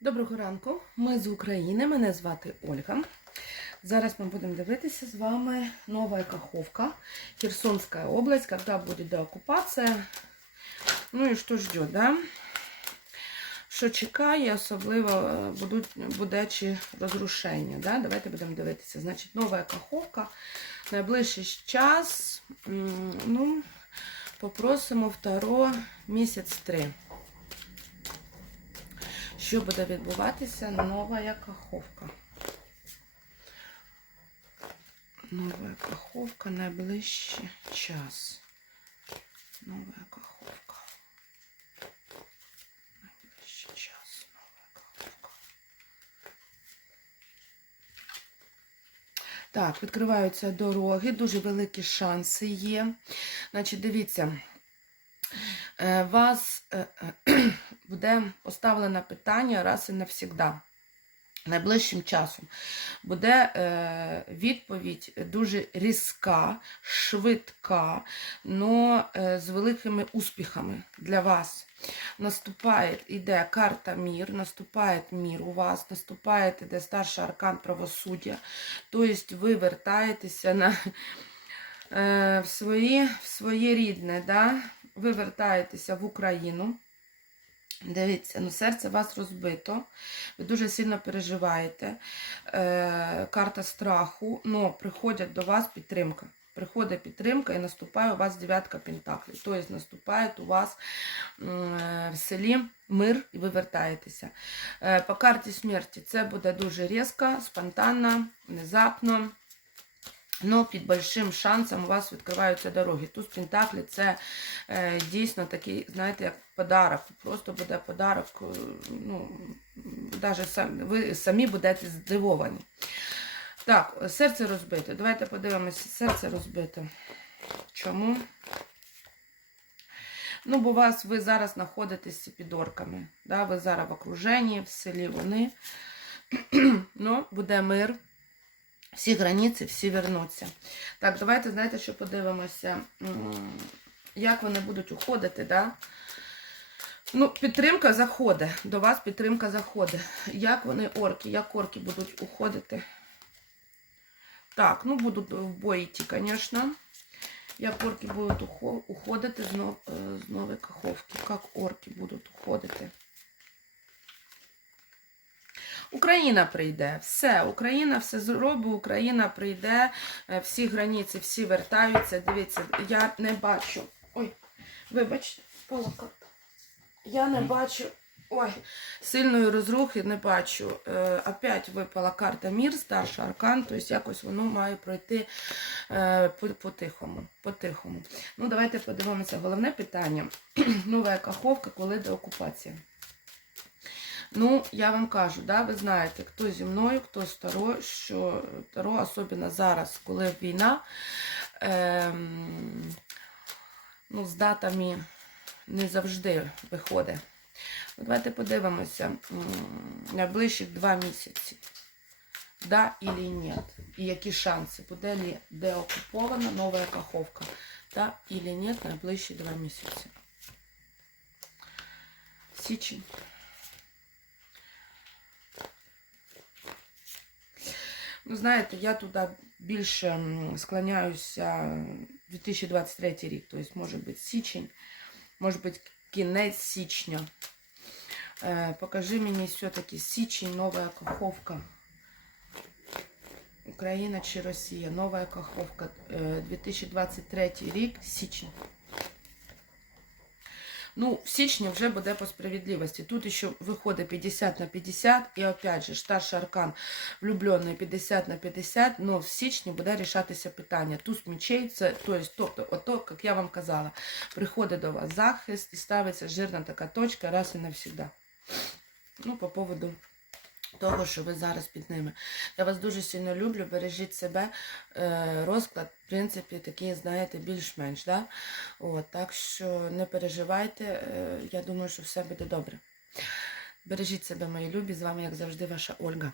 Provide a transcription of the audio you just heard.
Доброго ранку, ми з України, мене звати Ольга. Зараз ми будемо дивитися з вами нова Каховка, Херсонська область, коли буде деокупація. Ну і що ждет, да? Що чекає, особливо е, буде розрушення. Да? Давайте будемо дивитися. Значить, нова Каховка. Найближчий час, ну, попросимо второ місяць три. Що буде відбуватися? Нова каховка. Нова каховка найближчий час. Нова каховка. Найближчий час. Нова каховка. Так, відкриваються дороги, дуже великі шанси є. Значить, дивіться. Е, Вас е, е, буде поставлено питання раз і навсігда. Найближчим часом буде відповідь дуже різка, швидка, але з великими успіхами для вас. Наступає, іде карта мір, наступає мір у вас, наступає іде старший аркан правосуддя. Тобто ви вертаєтеся на, в, свої, в своє рідне, да? Ви вертаєтеся в Україну. Дивіться, ну серце вас розбито, ви дуже сильно переживаєте. Е, карта страху, але приходять до вас підтримка. Приходить підтримка і наступає у вас дев'ятка пентаклів. Тобто наступає у вас е, в селі мир і ви вертаєтеся. Е, по карті смерті це буде дуже різко, спонтанно, внезапно. Ну, під большим шансом у вас відкриваються дороги. Туз Пентаклі це е, дійсно такий, знаєте, як подарок. Просто буде подарок. е, Ну, даже сам, ви самі будете здивовані. Так, серце розбите. Давайте подивимося, серце розбите. Чому? Ну, бо вас ви зараз знаходитесь під орками. Да? Ви зараз в окруженні, в селі вони. ну, буде мир. Всі границі, всі вернуться. Так, давайте, знаєте, що подивимося, як вони будуть уходити, да? Ну, підтримка заходить. До вас підтримка заходить. Як вони орки, як орки будуть уходити? Так, ну будуть в бої йти, звісно. Як орки будуть уходити е, з нової каховки. Як орки будуть уходити? Україна прийде, все, Україна все зробить, Україна прийде, е, всі границі, всі вертаються. Дивіться, я не бачу. Ой, вибачте, полока. Я не бачу. Ой, сильної розрухи не бачу. Е, опять випала карта Мір, старший аркан, тобто якось воно має пройти е, по- по-тихому. по-тихому. Ну, давайте подивимося. Головне питання. Нова каховка, коли до окупації. Ну, я вам кажу, да, ви знаєте, хто зі мною, хто з Таро, що Таро, особливо зараз, коли війна, ем, ну, з датами не завжди виходить. Ну, давайте подивимося найближчих два місяці. Да или нет? І які шанси? Буде ли деокупована нова каховка? Да или нет найближчі два місяці? Січень. Ну, знаєте, я туди більше склоняюся 2023 рік, тобто, може бути січень, може бути кінець січня. Е, покажи мені все-таки січень, нова каховка. Україна чи Росія? Нова каховка. Е, 2023 рік, січень. Ну, в січні вже буде по справедливості. Тут ще виходить 50 на 50, і опять же, старший аркан влюблений 50 на 50, но в січні буде рішатися питання. Туз мечей, це, то есть, тобто, ото, як я вам казала, приходить до вас захист і ставиться жирна така точка раз і навсегда. Ну, по поводу того, що ви зараз під ними. Я вас дуже сильно люблю, бережіть себе. Е, розклад, в принципі, такий, знаєте, більш-менш. Да? От, так що не переживайте, е, я думаю, що все буде добре. Бережіть себе, мої любі. З вами, як завжди, ваша Ольга.